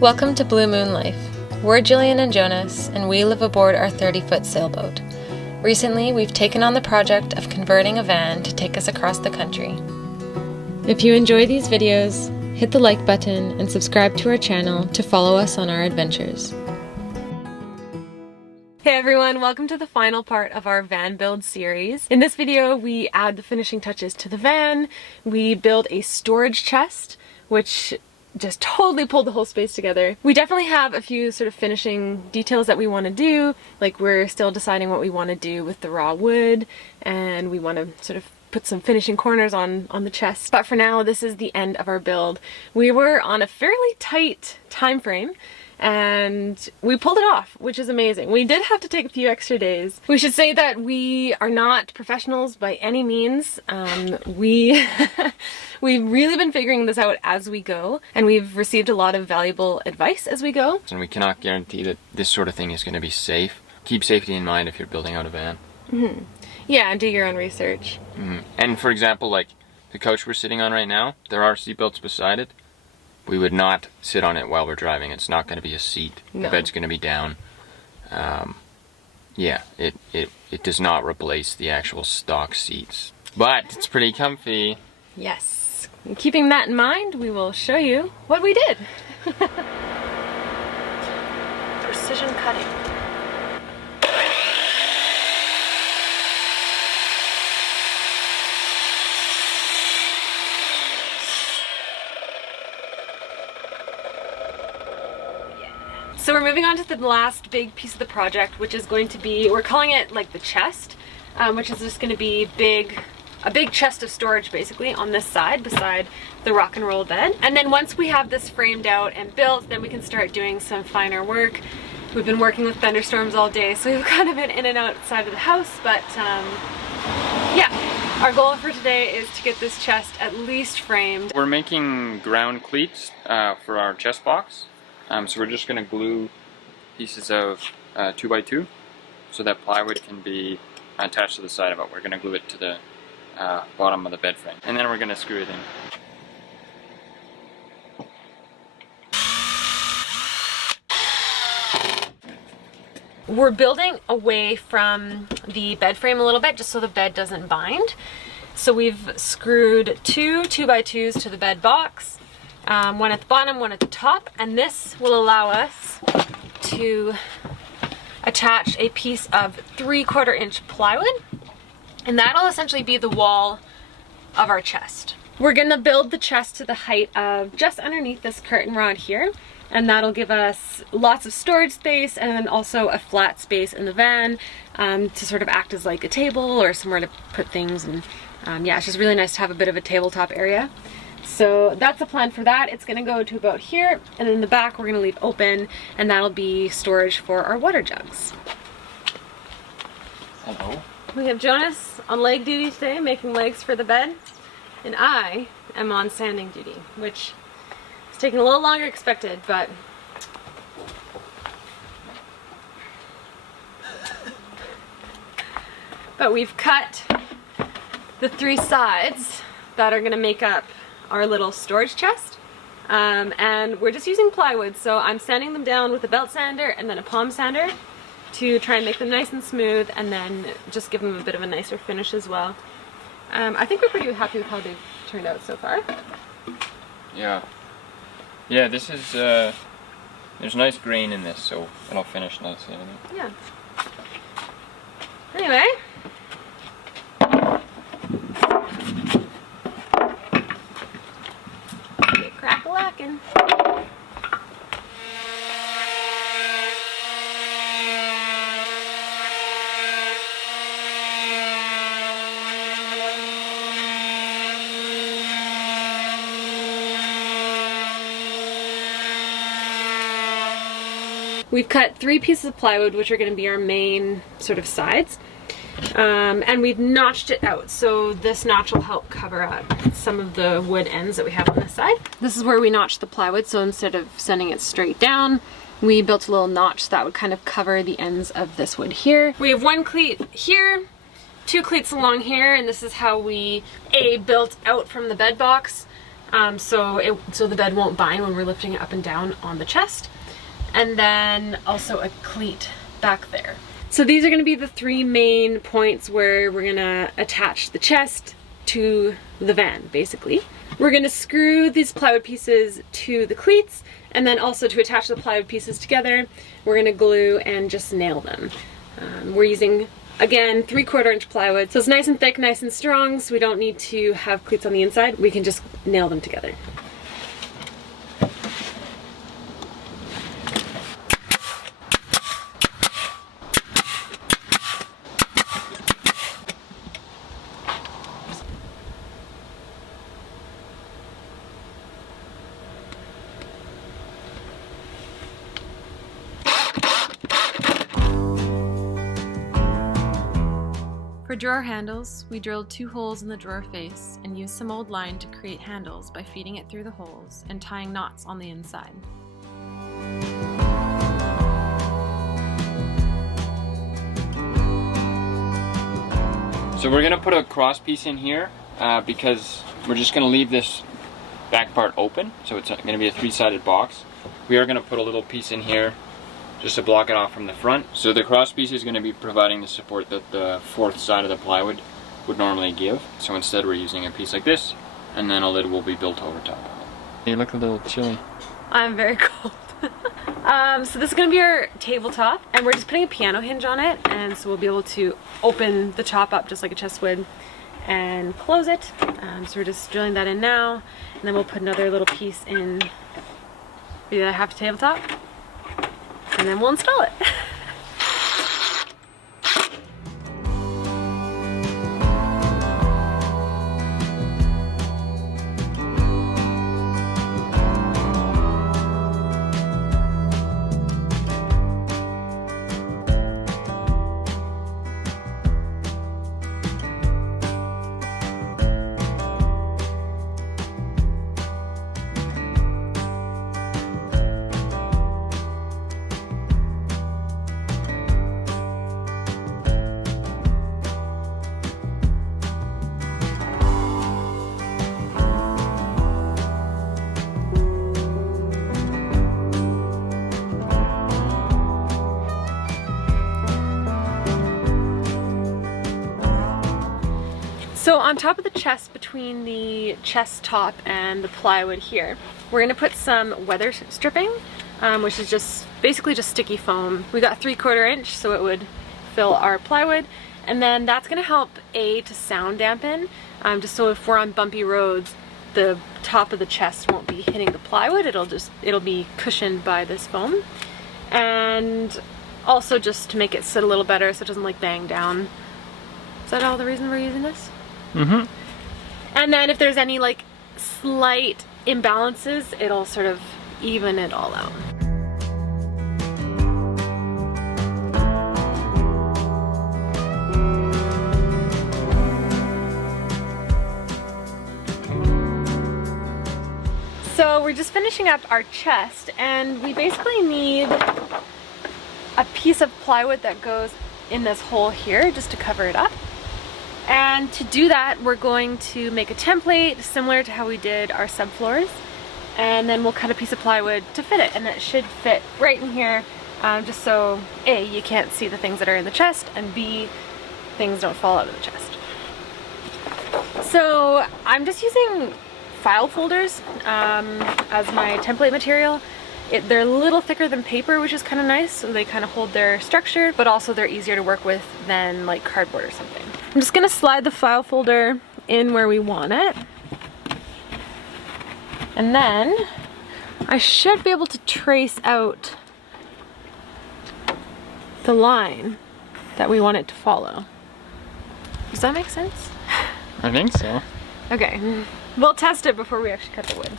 Welcome to Blue Moon Life. We're Jillian and Jonas, and we live aboard our 30-foot sailboat. Recently, we've taken on the project of converting a van to take us across the country. If you enjoy these videos, hit the like button and subscribe to our channel to follow us on our adventures. Hey everyone, welcome to the final part of our van build series. In this video, we add the finishing touches to the van. We build a storage chest, which just totally pulled the whole space together. We definitely have a few sort of finishing details that we want to do, like we're still deciding what we want to do with the raw wood, and we want to sort of put some finishing corners on the chest. But for now, this is the end of our build. We were on a fairly tight time frame, and we pulled it off, which is amazing. We did have to take a few extra days. We should say that we are not professionals by any means. We've really been figuring this out as we go, and we've received a lot of valuable advice as we go. And we cannot guarantee that this sort of thing is going to be safe. Keep safety in mind if you're building out a van. Mm-hmm. Yeah, and do your own research. Mm-hmm. And for example, like the couch we're sitting on right now, there are seatbelts beside it. We would not sit on it while we're driving. It's not going to be a seat. No. The bed's going to be down. Yeah, it does not replace the actual stock seats. But it's pretty comfy. Yes. And keeping that in mind, we will show you what we did. Precision cutting. So we're moving on to the last big piece of the project, which is going to be, we're calling it like the chest, which is just going to be a big chest of storage basically on this side beside the rock and roll bed. And then once we have this framed out and built, then we can start doing some finer work. We've been working with thunderstorms all day, so we've kind of been in and outside of the house, but yeah. Our goal for today is to get this chest at least framed. We're making ground cleats for our chest box. So we're just going to glue pieces of 2x2 so that plywood can be attached to the side of it. We're going to glue it to the bottom of the bed frame, and then we're going to screw it in. We're building away from the bed frame a little bit just so the bed doesn't bind. So we've screwed two 2x2s to the bed box. One at the bottom, one at the top, and this will allow us to attach a piece of 3/4 inch plywood, and that'll essentially be the wall of our chest. We're gonna build the chest to the height of just underneath this curtain rod here, and that'll give us lots of storage space and then also a flat space in the van to sort of act as like a table or somewhere to put things, and yeah, it's just really nice to have a bit of a tabletop area. So that's the plan for that. It's gonna go to about here, and in the back we're gonna leave open, and that'll be storage for our water jugs. Hello. We have Jonas on leg duty today, making legs for the bed, and I am on sanding duty, which is taking a little longer than expected, but we've cut the 3 sides that are gonna make up our little storage chest, and we're just using plywood, so I'm sanding them down with a belt sander and then a palm sander to try and make them nice and smooth, and then just give them a bit of a nicer finish as well. I think we're pretty happy with how they've turned out so far. Yeah, this is there's nice grain in this, so it'll finish nicely, I think. Yeah. Anyway, crack-a-lackin'. We've cut 3 pieces of plywood, which are going to be our main sort of sides, and we've notched it out, so this notch will help cover up some of the wood ends that we have on this side. This is where we notched the plywood, so instead of sending it straight down, we built a little notch that would kind of cover the ends of this wood here. We have 1 cleat here, 2 cleats along here, and this is how we built out from the bed box so the bed won't bind when we're lifting it up and down on the chest. And then also a cleat back there. So these are going to be the 3 main points where we're going to attach the chest to the van, basically. We're going to screw these plywood pieces to the cleats, and then also to attach the plywood pieces together, we're going to glue and just nail them. We're using, again, 3/4 inch plywood, so it's nice and thick, nice and strong, so we don't need to have cleats on the inside. We can just nail them together. For drawer handles, we drilled 2 holes in the drawer face and used some old line to create handles by feeding it through the holes and tying knots on the inside. So we're gonna put a cross piece in here because we're just gonna leave this back part open, so it's gonna be a 3-sided box. We are gonna put a little piece in here just to block it off from the front. So the cross piece is going to be providing the support that the 4th side of the plywood would normally give. So instead we're using a piece like this, and then a lid will be built over top of it. You look a little chilly. I'm very cold. So this is going to be our tabletop, and we're just putting a piano hinge on it, and so we'll be able to open the top up just like a chest would and close it. So we're just drilling that in now, and then we'll put another little piece in the other half tabletop. And then we'll install it. So on top of the chest, between the chest top and the plywood here, we're going to put some weather stripping, which is just basically just sticky foam. We got 3/4 inch, so it would fill our plywood, and then that's going to help to sound dampen, just so if we're on bumpy roads, the top of the chest won't be hitting the plywood. It'll be cushioned by this foam, and also just to make it sit a little better so it doesn't like bang down. Is that all the reason we're using this? Mm-hmm. And then if there's any like slight imbalances, it'll sort of even it all out. So we're just finishing up our chest, and we basically need a piece of plywood that goes in this hole here just to cover it up. And to do that, we're going to make a template similar to how we did our subfloors, and then we'll cut a piece of plywood to fit it, and it should fit right in here, just so A, you can't see the things that are in the chest, and B, things don't fall out of the chest. So I'm just using file folders as my template material. They're a little thicker than paper, which is kind of nice, so they kind of hold their structure, but also they're easier to work with than like cardboard or something. I'm just gonna slide the file folder in where we want it, and then I should be able to trace out the line that we want it to follow. Does that make sense? I think so. Okay, we'll test it before we actually cut the wood.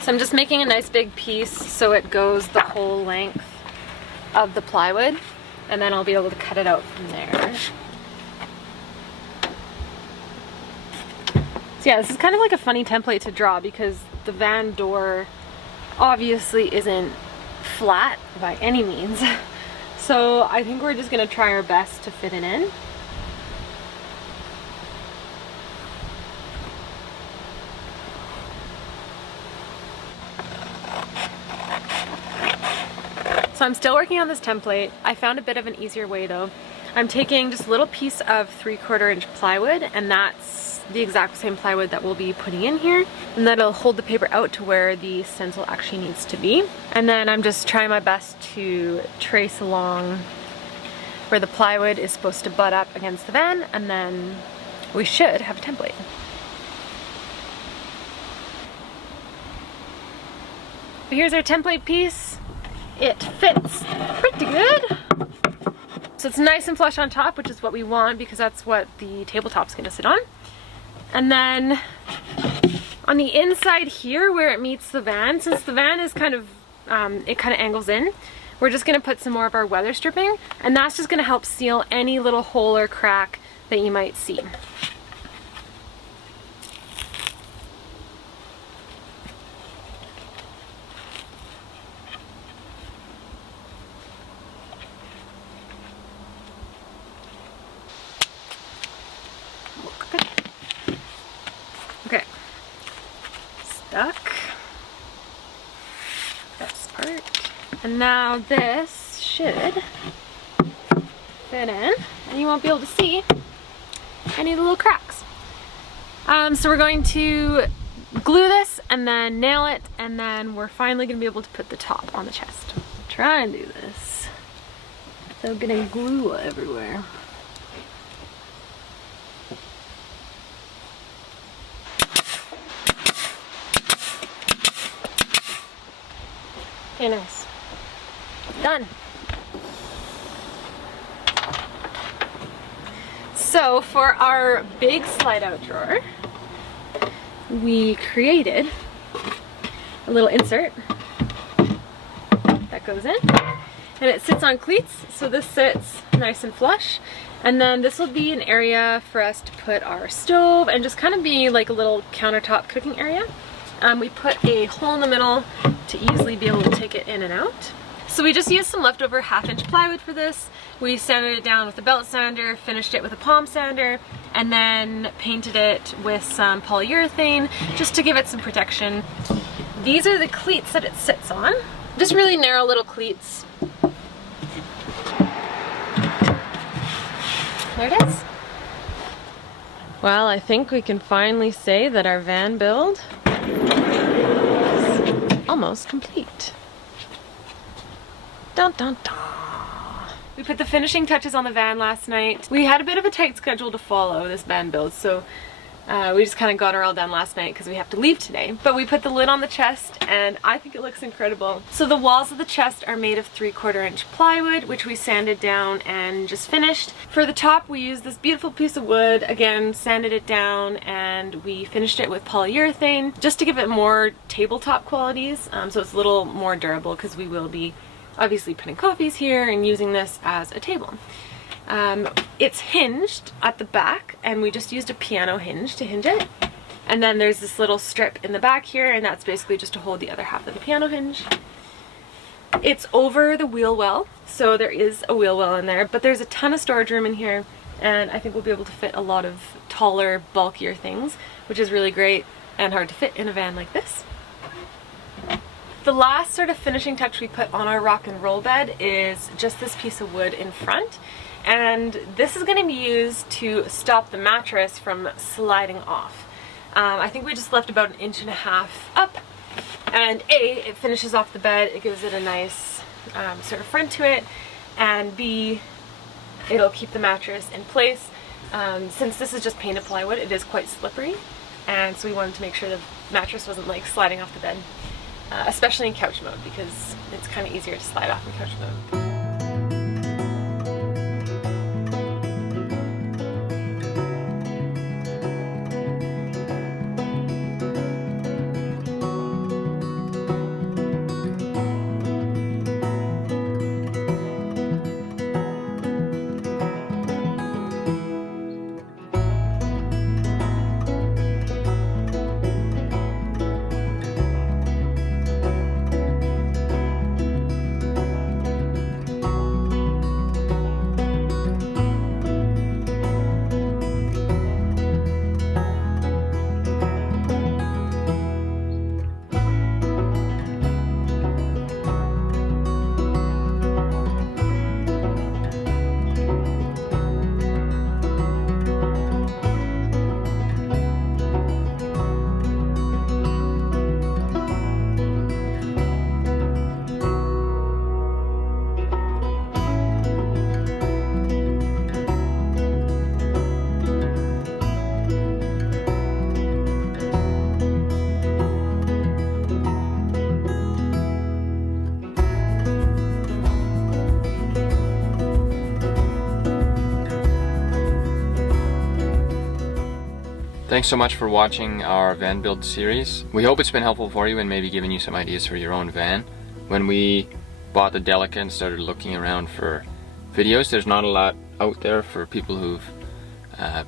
So I'm just making a nice big piece so it goes the whole length of the plywood, and then I'll be able to cut it out from there. So yeah, this is kind of like a funny template to draw because the van door obviously isn't flat by any means. So I think we're just gonna try our best to fit it in. So I'm still working on this template. I found a bit of an easier way though. I'm taking just a little piece of 3/4 inch plywood, and that's the exact same plywood that we'll be putting in here, and that'll hold the paper out to where the stencil actually needs to be. And then I'm just trying my best to trace along where the plywood is supposed to butt up against the van, and then we should have a template. So here's our template piece. It fits pretty good. So it's nice and flush on top, which is what we want because that's what the tabletop's gonna sit on. And then on the inside here where it meets the van, since the van is kind of, it kind of angles in, we're just gonna put some more of our weather stripping, and that's just gonna help seal any little hole or crack that you might see. Okay, stuck. This part. And now this should fit in, and you won't be able to see any of the little cracks. So we're going to glue this and then nail it, and then we're finally going to be able to put the top on the chest. Try and do this without getting glue everywhere. Okay, nice. Done. So for our big slide out drawer, we created a little insert that goes in, and it sits on cleats, so this sits nice and flush. And then this will be an area for us to put our stove and just kind of be like a little countertop cooking area. We put a hole in the middle to easily be able to take it in and out. So we just used some leftover 1/2 inch plywood for this. We sanded it down with a belt sander, finished it with a palm sander, and then painted it with some polyurethane just to give it some protection. These are the cleats that it sits on. Just really narrow little cleats. There it is. Well, I think we can finally say that our van build is almost complete. Dun dun dun. We put the finishing touches on the van last night. We had a bit of a tight schedule to follow this van build, so we just kind of got her all done last night because we have to leave today. But we put the lid on the chest, and I think it looks incredible. So the walls of the chest are made of 3/4 inch plywood, which we sanded down and just finished. For the top, we used this beautiful piece of wood, again, sanded it down, and we finished it with polyurethane just to give it more tabletop qualities, so it's a little more durable because we will be obviously putting coffees here and using this as a table. It's hinged at the back, and we just used a piano hinge to hinge it. And then there's this little strip in the back here, and that's basically just to hold the other half of the piano hinge. It's over the wheel well, so there is a wheel well in there, but there's a ton of storage room in here, and I think we'll be able to fit a lot of taller, bulkier things, which is really great and hard to fit in a van like this. The last sort of finishing touch we put on our rock and roll bed is just this piece of wood in front, and this is going to be used to stop the mattress from sliding off. I think we just left about 1.5 inches up, and A, it finishes off the bed, it gives it a nice sort of front to it, and B, it'll keep the mattress in place. Since this is just painted plywood, it is quite slippery, and so we wanted to make sure the mattress wasn't like sliding off the bed. Especially in couch mode, because it's kind of easier to slide off in couch mode. Thanks so much for watching our van build series. We hope it's been helpful for you and maybe given you some ideas for your own van. When we bought the Delica and started looking around for videos, there's not a lot out there for people who've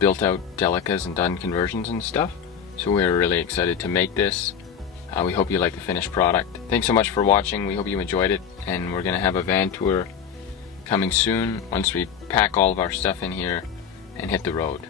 built out Delicas and done conversions and stuff. So we're really excited to make this. We hope you like the finished product. Thanks so much for watching. We hope you enjoyed it, and we're gonna have a van tour coming soon once we pack all of our stuff in here and hit the road.